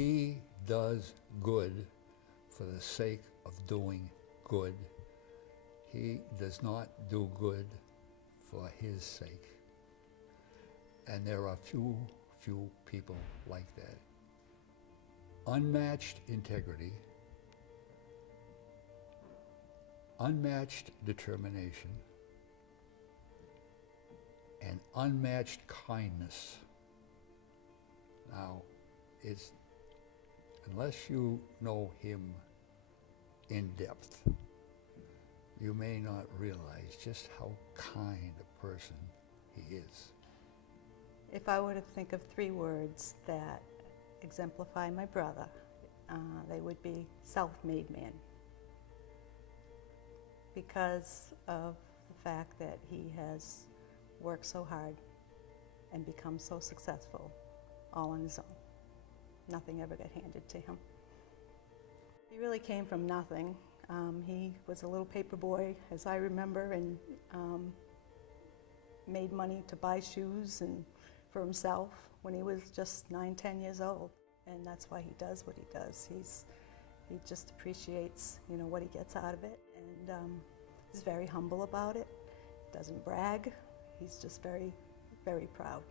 He does good for the sake of doing good. He does not do good for his sake. And there are few people like that. Unmatched integrity, unmatched determination, and unmatched kindness. Now, unless you know him in depth, you may not realize just how kind a person he is. If I were to think of 3 words that exemplify my brother, they would be self-made man. Because of the fact that he has worked so hard and become so successful all on his own. Nothing ever got handed to him. He really came from nothing. He was a little paper boy, as I remember, and made money to buy shoes and for himself when he was just 9, 10 years old. And that's why he does what he does. He just appreciates, what he gets out of it, and he's very humble about it. Doesn't brag. He's just very, very proud.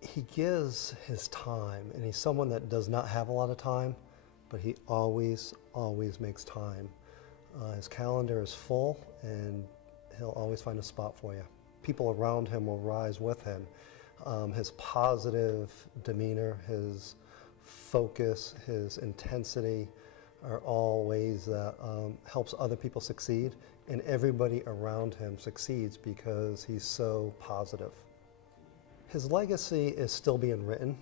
He gives his time, and he's someone that does not have a lot of time, but he always makes time. His calendar is full, and he'll always find a spot for you. People around him will rise with him. His positive demeanor, his focus, his intensity are all ways that helps other people succeed, and everybody around him succeeds because he's so positive. His legacy is still being written.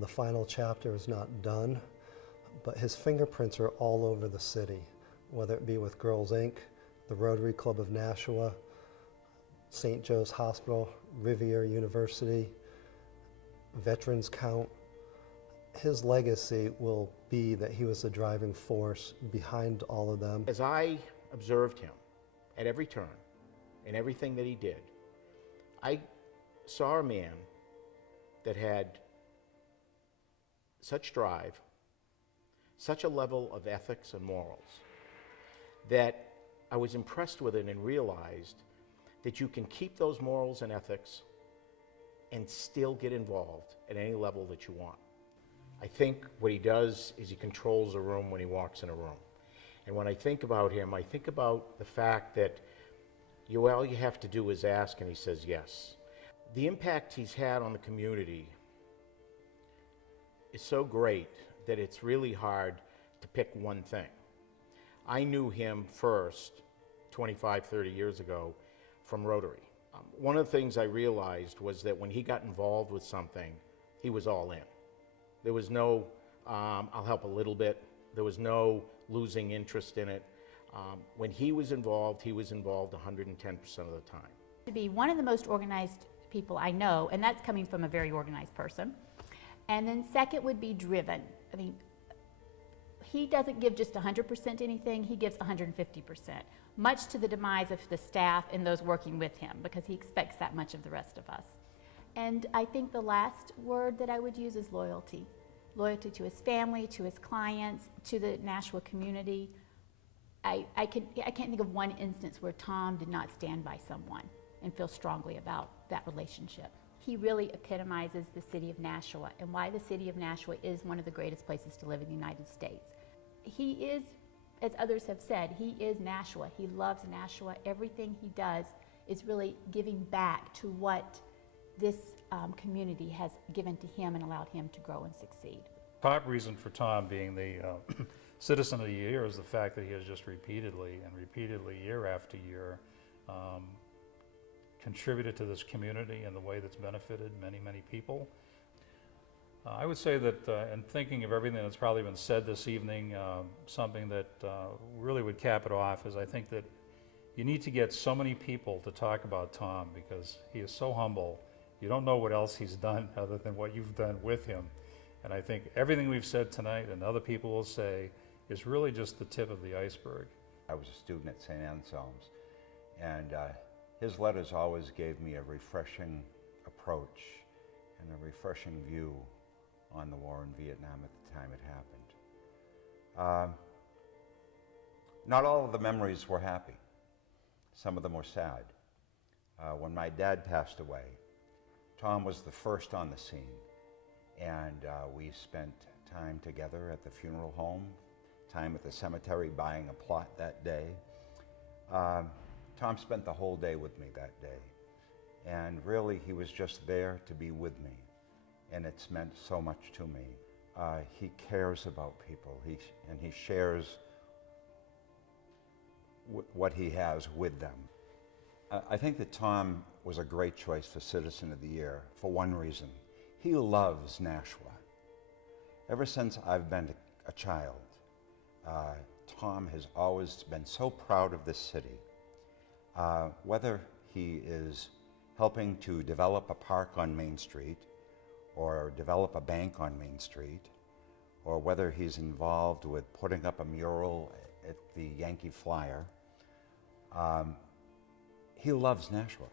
The final chapter is not done, but his fingerprints are all over the city, whether it be with Girls Inc., the Rotary Club of Nashua, St. Joe's Hospital, Riviera University, Veterans Count. His legacy will be that he was the driving force behind all of them. As I observed him at every turn, in everything that he did, I saw a man that had such drive, such a level of ethics and morals, that I was impressed with it and realized that you can keep those morals and ethics and still get involved at any level that you want. I think what he does is he controls a room when he walks in a room. And when I think about him, I think about the fact that all you have to do is ask and he says yes. The impact he's had on the community is so great that it's really hard to pick one thing. I knew him first 25, 30 years ago from Rotary. One of the things I realized was that when he got involved with something, he was all in. There was no, I'll help a little bit. There was no losing interest in it. When he was involved 110% of the time. To be one of the most organized people I know, and that's coming from a very organized person. And then second would be driven. I mean, he doesn't give just 100% anything, he gives 150%, much to the demise of the staff and those working with him, because he expects that much of the rest of us. And I think the last word that I would use is loyalty. Loyalty to his family, to his clients, to the Nashua community. I can't think of one instance where Tom did not stand by someone and feel strongly about that relationship. He really epitomizes the city of Nashua and why the city of Nashua is one of the greatest places to live in the United States. He is, as others have said, he is Nashua. He loves Nashua. Everything he does is really giving back to what this community has given to him and allowed him to grow and succeed. Top reason for Tom being the Citizen of the Year is the fact that he has just repeatedly, year after year, contributed to this community in the way that's benefited many, many people. I would say that in thinking of everything that's probably been said this evening, something that really would cap it off is I think that you need to get so many people to talk about Tom because he is so humble. You don't know what else he's done other than what you've done with him. And I think everything we've said tonight and other people will say is really just the tip of the iceberg. I was a student at St. Anselm's, and his letters always gave me a refreshing approach and a refreshing view on the war in Vietnam at the time it happened. Not all of the memories were happy. Some of them were sad. When my dad passed away, Tom was the first on the scene, and we spent time together at the funeral home, time at the cemetery buying a plot that day. Tom spent the whole day with me that day, and really he was just there to be with me, and it's meant so much to me. He cares about people, and he shares what he has with them. I think that Tom was a great choice for Citizen of the Year for one reason. He loves Nashua. Ever since I've been a child, Tom has always been so proud of this city. Whether he is helping to develop a park on Main Street, or develop a bank on Main Street, or whether he's involved with putting up a mural at the Yankee Flyer, he loves Nashua.